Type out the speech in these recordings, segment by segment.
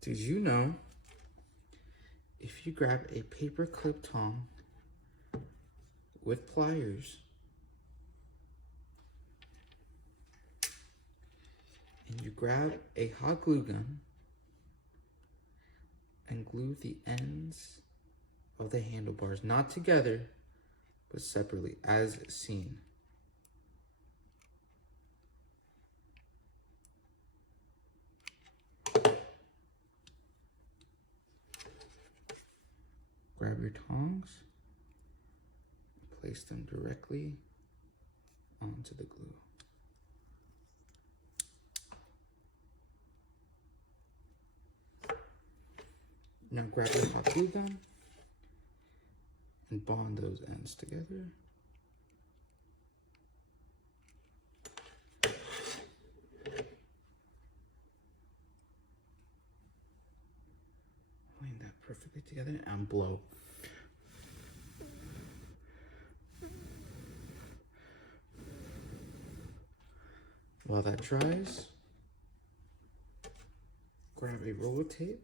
Did you know if you grab a paper clip tong with pliers and you grab a hot glue gun and glue the ends of the handlebars, not together, but separately, as seen. Grab your tongs, place them directly onto the glue. Now grab your hot glue gun and bond those ends together. Line that perfectly together and blow. While that dries, grab a roll of tape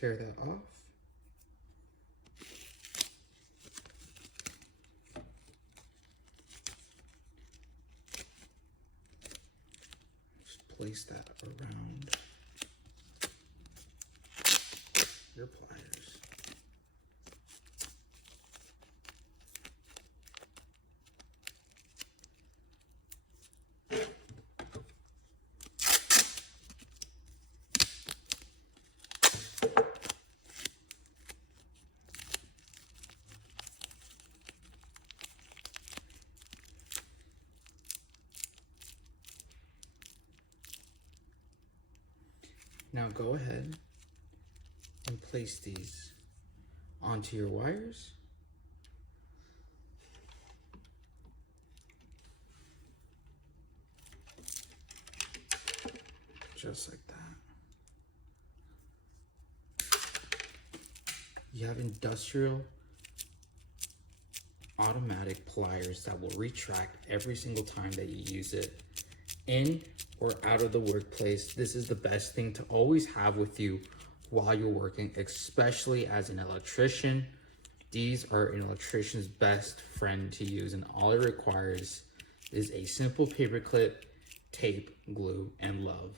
tear that off. Just place that around your pliers. Now go ahead and place these onto your wires. Just like that. You have industrial automatic pliers that will retract every single time that you use it. In or out of the workplace, this is the best thing to always have with you while you're working, especially as an electrician. These are an electrician's best friend to use, and all it requires is a simple paper clip, tape, glue, and love.